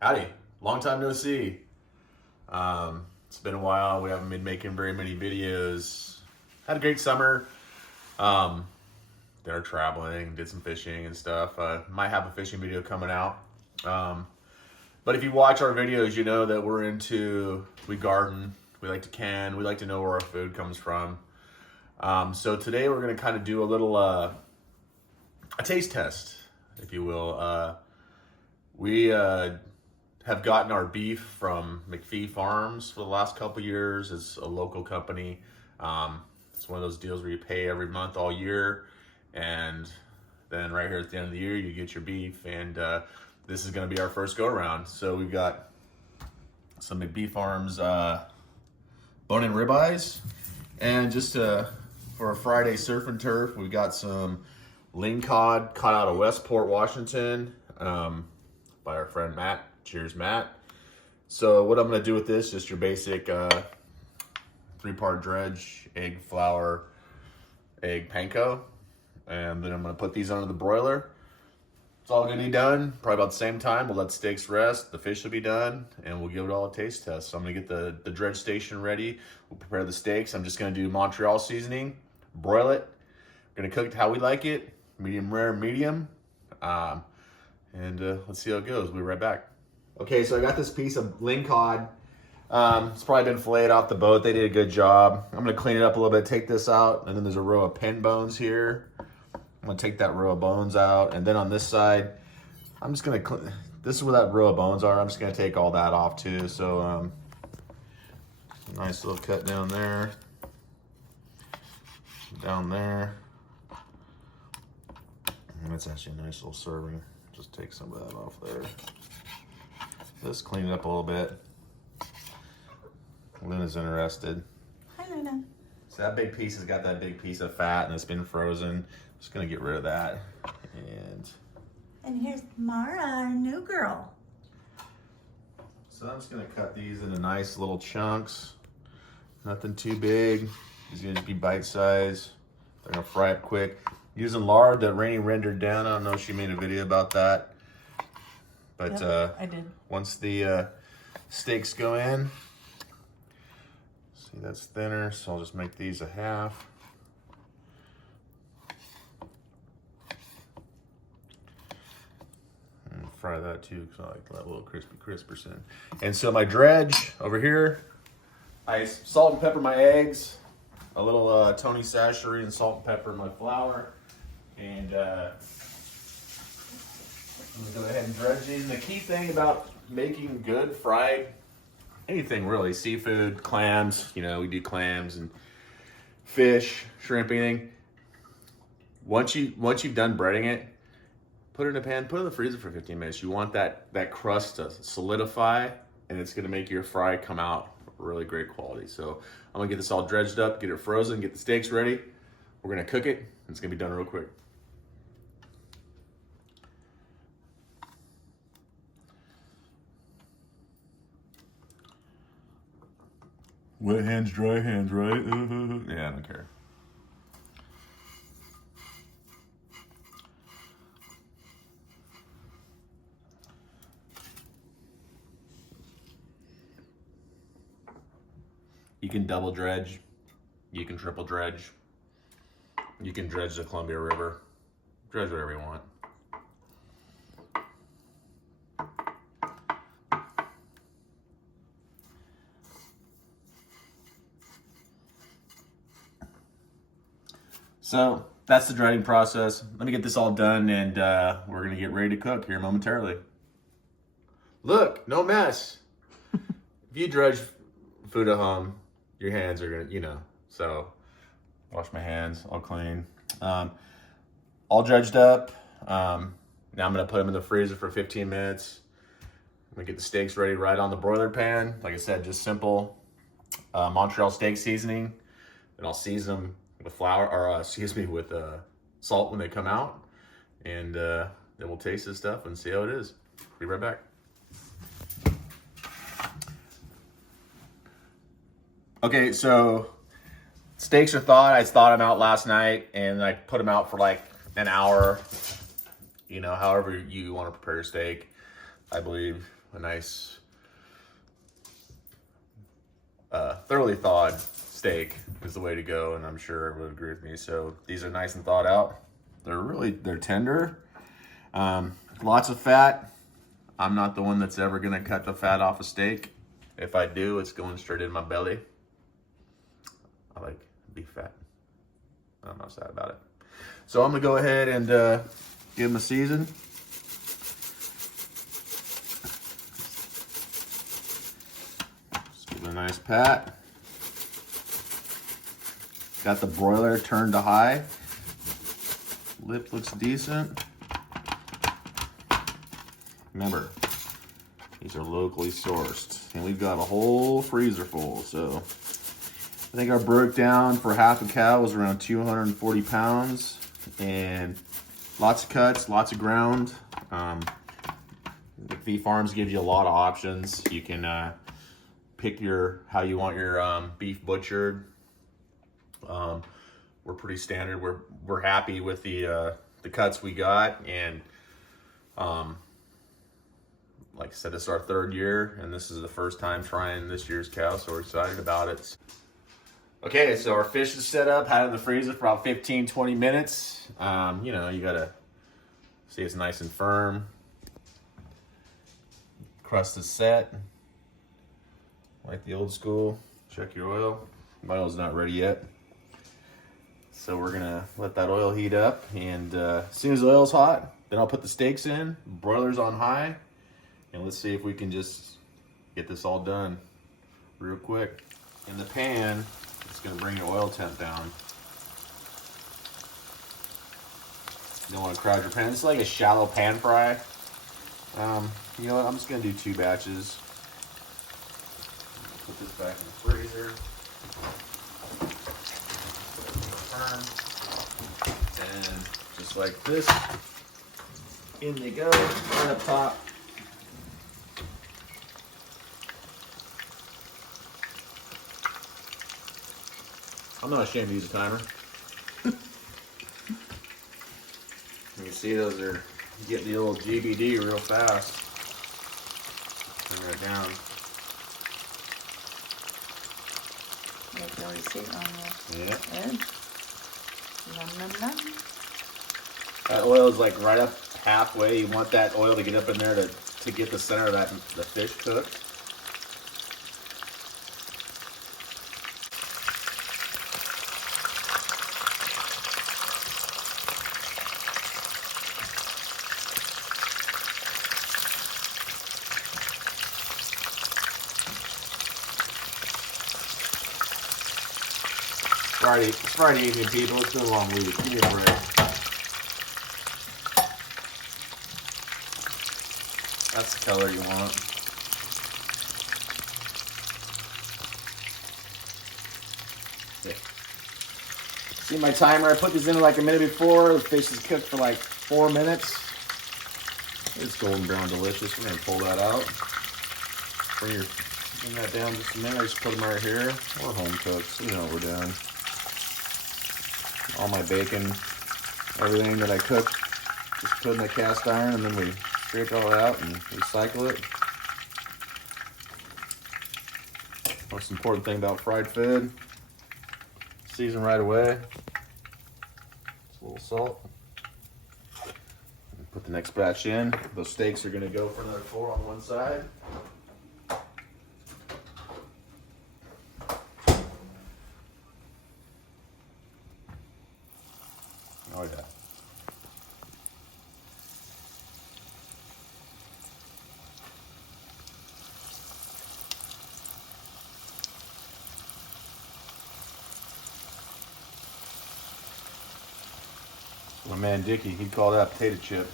Howdy, long time no see. It's been a while. We haven't been making very many videos. Had a great summer. Did our traveling, did some fishing and stuff. Might have a fishing video coming out. But if you watch our videos, you know that we garden, we like to can, we like to know where our food comes from. So today we're going to kind of do a little, a taste test, if you will. We have gotten our beef from McPhee Farms for the last couple years. It's a local company. It's one of those deals where you pay every month all year, and then right here at the end of the year you get your beef. And this is going to be our first go around. So we've got some McPhee Farms bone-in ribeyes, and just for a Friday surf and turf, we've got some ling cod caught out of Westport, Washington, by our friend Matt. Cheers, Matt. So what I'm going to do with this, just your basic 3-part dredge, egg, flour, egg, panko. And then I'm going to put these under the broiler. It's all going to be done probably about the same time. We'll let steaks rest. The fish will be done, and we'll give it all a taste test. So I'm going to get the dredge station ready. We'll prepare the steaks. I'm just going to do Montreal seasoning, broil it. We're going to cook it how we like it, medium rare, medium. And let's see how it goes. We'll be right back. Okay, so I got this piece of ling cod. It's probably been filleted off the boat. They did a good job. I'm gonna clean it up a little bit, take this out, and then there's a row of pen bones here. I'm gonna take that row of bones out, and then on this side, I'm just gonna, this is where that row of bones are. I'm just gonna take all that off too. So, nice little cut down there, down there. And that's actually a nice little serving. Just take some of that off there. Just clean it up a little bit. Luna's interested. Hi, Luna. So that big piece has got that big piece of fat and it's been frozen. Just gonna get rid of that. And here's Mara, our new girl. So I'm just gonna cut these into nice little chunks. Nothing too big. These are gonna just be bite size. They're gonna fry up quick. Using lard that Rainey rendered down. I don't know if she made a video about that. But yep, I did. Once the steaks go in, see that's thinner, so I'll just make these a half. And fry that too, because I like that little crispy crisperson. And so my dredge over here, I salt and pepper my eggs, a little Tony Sachery and salt and pepper my flour, and I'm gonna go ahead and dredge these. And the key thing about making good fried anything really, seafood, clams, you know, we do clams and fish, shrimp, anything. Once you've done breading it, put it in a pan, put it in the freezer for 15 minutes. You want that crust to solidify, and it's gonna make your fry come out really great quality. So I'm gonna get this all dredged up, get it frozen, get the steaks ready. We're gonna cook it, and it's gonna be done real quick. Wet hands, dry hands, right? Yeah, I don't care. You can double dredge. You can triple dredge. You can dredge the Columbia River. Dredge whatever you want. So that's the dredging process. Let me get this all done, and we're gonna get ready to cook here momentarily. Look, no mess. If you dredge food at home, your hands are gonna, you know. So wash my hands, all clean. All dredged up. Now I'm gonna put them in the freezer for 15 minutes. I'm gonna get the steaks ready right on the broiler pan. Like I said, just simple Montreal steak seasoning. And I'll season them with flour, or with salt when they come out, and then we'll taste this stuff and see how it is. Be right back. Okay, so steaks are thawed. I thawed them out last night, and I put them out for like an hour. You know, however you want to prepare your steak. I believe a nice, thoroughly thawed steak is the way to go, and I'm sure everyone would agree with me. So these are nice and thawed out. They're tender. Lots of fat. I'm not the one that's ever gonna cut the fat off a steak. If I do, it's going straight in my belly. I like beef fat. I'm not sad about it. So I'm gonna go ahead and give them a season. Just give it a nice pat. Got the broiler turned to high. Lip looks decent. Remember, these are locally sourced, and we've got a whole freezer full. So I think our breakdown for half a cow was around 240 pounds, and lots of cuts, lots of ground. McPhee Farms gives you a lot of options. You can pick how you want your beef butchered. We're pretty standard. We're happy with the cuts we got, and like I said, this is our 3rd year, and this is the first time trying this year's cow, so we're excited about it. Okay, so our fish is set up, had it in the freezer for about 15-20 minutes. You know, you gotta see it's nice and firm. Crust is set, like the old school. Check your oil. My oil's not ready yet. So we're gonna let that oil heat up, and as soon as the oil's hot, then I'll put the steaks in, broiler's on high, and let's see if we can just get this all done real quick. In the pan, it's gonna bring the oil temp down. You don't wanna crowd your pan. It's like a shallow pan fry. You know what, I'm just gonna do 2 batches. Put this back in the freezer. And just like this, in they go, right up top. I'm not ashamed to use a timer. You can see those are getting the old GBD real fast. Bring that down. There's no receipt on there. Yeah. Good. Num, num, num. That oil is like right up halfway. You want that oil to get up in there to get the center of the fish cooked. It's Friday evening, people. It's been a long week. Give me a break. That's the color you want. Yeah. See my timer? I put this in like a minute before. The fish is cooked for like 4 minutes. It's golden brown delicious. We're gonna pull that out. Bring that down just a minute. I just put them right here. We're home cooks. You know what we're doing. All my bacon, everything that I cook, just put in the cast iron, and then we scrape it all out and recycle it. Most important thing about fried food, season right away. Just a little salt. Put the next batch in. Those steaks are gonna go for another 4 on one side. Oh yeah. My man Dickie, he'd call that potato chip.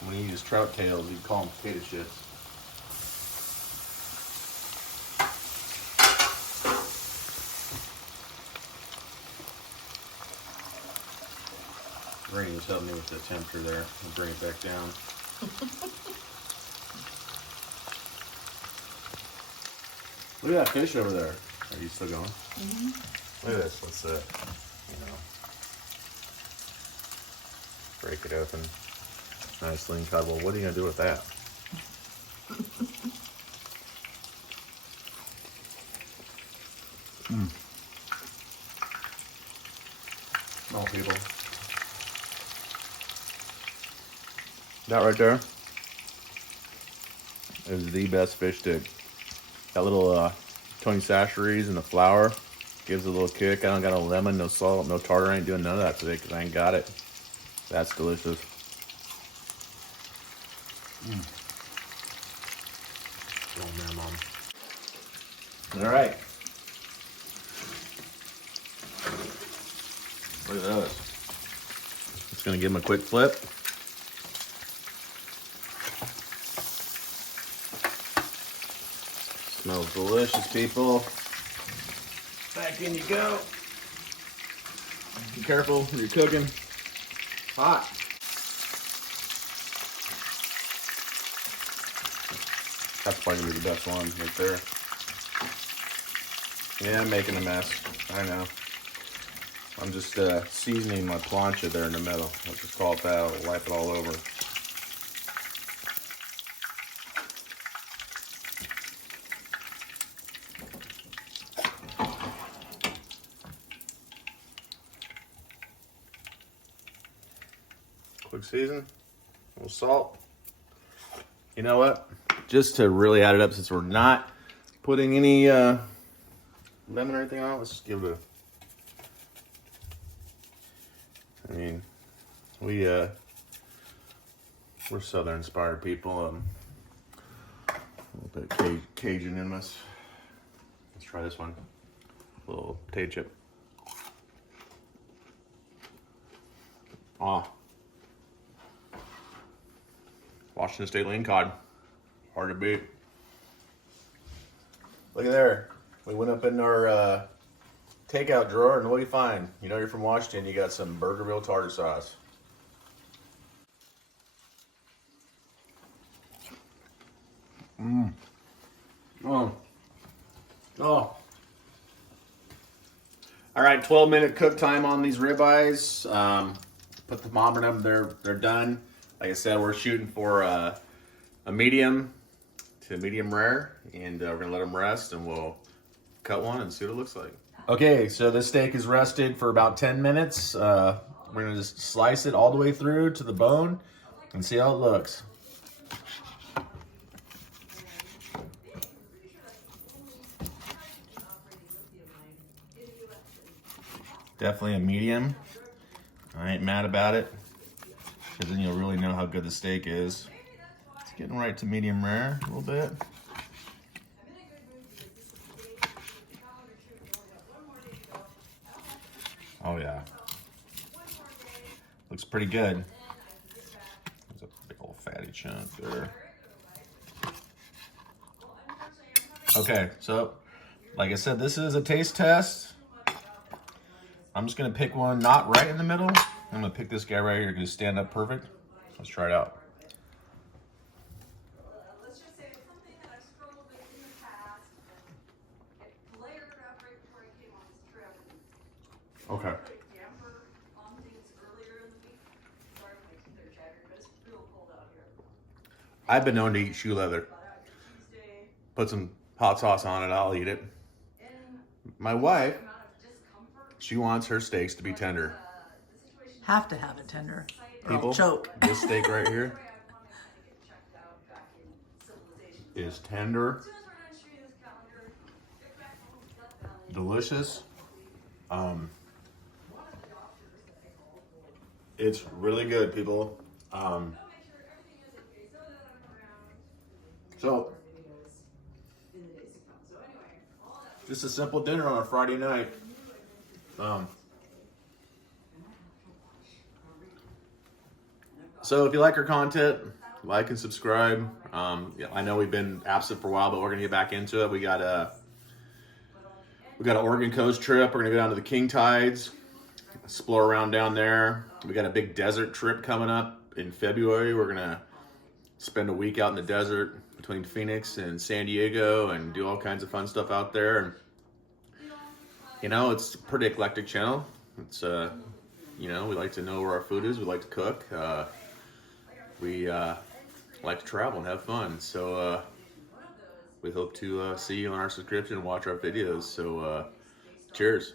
When he eats trout tails, he'd call them potato chips. Rainy was helping me with the temperature there. I'll bring it back down. Look at that fish over there. Are you still going? Mm-hmm. Look at this. Let's break it open. Nice lean cut. Well, what are you gonna do with that? smell, people. That right there is the best fish stick. That little Tony Chachere's and the flour gives a little kick. I don't got no lemon, no salt, no tartar. I ain't doing none of that today because I ain't got it. That's delicious. Oh man, Mom. All right. Look at those. Just gonna give them a quick flip. Smells delicious, people. Back in you go. Be careful when you're cooking. Hot. That's probably gonna be the best one right there. Yeah, I'm making a mess. I know. I'm just seasoning my plancha there in the middle. Let's just call it that. I'll wipe it all over. Quick season, a little salt. You know what? Just to really add it up, since we're not putting any lemon or anything on it, let's just give it a... I mean, we're Southern inspired people. A little bit Cajun in us. Let's try this one. A little potato chip. Ah. Washington State lean cod. Hard to beat. Look at there. We went up in our takeout drawer, and what do you find? You know you're from Washington, you got some Burgerville tartar sauce. Mmm. Oh. Oh. All right, 12-minute cook time on these ribeyes. Put the thermometer in them, they're done. Like I said, we're shooting for a medium to medium rare, and we're gonna let them rest, and we'll cut one and see what it looks like. Okay, so this steak is rested for about 10 minutes. We're gonna just slice it all the way through to the bone and see how it looks. Definitely a medium. I ain't mad about it, because then you'll really know how good the steak is. It's getting right to medium rare a little bit. Oh yeah. Looks pretty good. There's a big old fatty chunk there. Okay, so like I said, this is a taste test. I'm just gonna pick one not right in the middle. I'm gonna pick this guy right here because stand up perfect. Let's try it out. Let's just say it's something that I've struggled with in the past. It flared up right before I came on this trip. Okay. Damper on things earlier in the week. Sorry if my teeth are chattering, but it's real cold out here. I've been known to eat shoe leather. Put some hot sauce on it, I'll eat it. My wife, she wants her steaks to be tender. Have to have it tender. People, choke. This steak right here is tender, delicious. It's really good, people. So, just a simple dinner on a Friday night. So if you like our content, like and subscribe. Yeah, I know we've been absent for a while, but we're gonna get back into it. We got an Oregon Coast trip. We're gonna go down to the King Tides, explore around down there. We got a big desert trip coming up in February. We're gonna spend a week out in the desert between Phoenix and San Diego and do all kinds of fun stuff out there. And you know, it's a pretty eclectic channel. It's you know, we like to know where our food is. We like to cook. We like to travel and have fun. So we hope to see you on our subscription and watch our videos. So cheers.